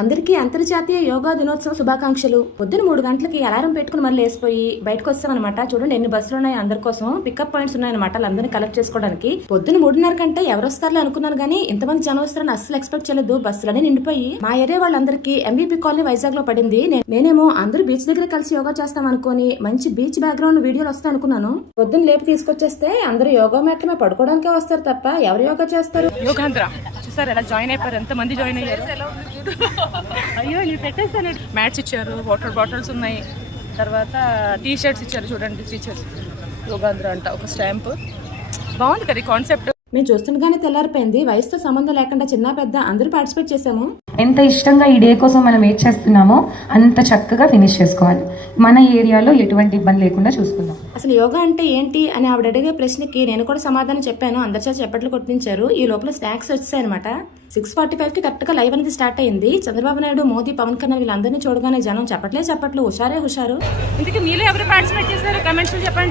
అందరికీ అంతర్జాతీయ యోగా దినోత్సవ శుభాకాంక్షలు. పొద్దున 3 గంటలకి అలారం పెట్టుకుని మళ్ళీ లేసిపోయి బయటకు వచ్చామన్నమాట. చూడండి ఎన్ని బస్సులు ఉన్నాయి, అందరి కోసం పికప్ పాయింట్స్ ఉన్నాయన్నమాట, వాళ్ళందరినీ కలెక్ట్ చేసుకోవడానికి. పొద్దున 3:30 కంటే ఎవరు వస్తారో అనుకున్నాను కానీ ఇంతమంది జనం వస్తారని అస్సలు ఎక్స్పెక్ట్ చేయలేదు. బస్సులన్నీ నిండిపోయి మా ఏరియా వాళ్ళందరికీ ఎంవీపీ కాలనీ వైజాగ్ లో పడింది. నేనేమో అందరూ బీచ్ దగ్గర కలిసి యోగా చేస్తాం అనుకుని మంచి బీచ్ బ్యాక్గ్రౌండ్ వీడియోలు వస్తాయి అనుకున్నాను. పొద్దున్న లేపి తీసుకొచ్చేస్తే అందరూ యోగా మ్యాట్ల మీద పడుకోవడానికే వస్తారు తప్ప ఎవరు యోగా చేస్తారు? యోగాంధ్ర చూసారు ఎలా జాయిన్ అయిపోయారు, ఎంత మంది జాయిన్ అయ్యారు. అయ్యో నేను పెట్టేసాను. మ్యాట్స్ ఇచ్చారు, వాటర్ బాటిల్స్ ఉన్నాయి, తర్వాత టీ షర్ట్స్ ఇచ్చారు. చూడండి టీచర్స్ యోగాంధ్ర అంట ఒక స్టాంప్. బాగుంది కదా కాన్సెప్ట్. మేము చూస్తుండగానే తెల్లారిపోయింది. వయసుతో సంబంధం లేకుండా చిన్న పెద్ద అందరూ పార్టిసిపేట్ చేసాము. ఎంత ఇష్టంగా ఈ డే కోసం మనం వెయిట్ చేస్తున్నామో అంత చక్కగా ఫినిష్ చేసుకోవాలి. మన ఏరియాలో ఎటువంటి ఇబ్బంది లేకుండా చూసుకుందాం. అసలు యోగా అంటే ఏంటి అని ఆవిడ అడిగే ప్రశ్నకి నేను కూడా సమాధానం చెప్పాను. అందరి చేత చెప్పట్లు కొట్టించారు. ఈ లోపల స్నాక్స్ వచ్చాయి అనమాట. 6:45కి కరెక్ట్గా లైవ్ అనేది స్టార్ట్ అయింది. చంద్రబాబు నాయుడు, మోదీ, పవన్ కళ్యాణ్ వీళ్ళందరినీ చూడగానే జనం చెప్పట్లే హుషారు. ఇందుకే మీలో ఎవరు పార్టిసిపేట్ చేశారు కమెంట్స్ చెప్పండి.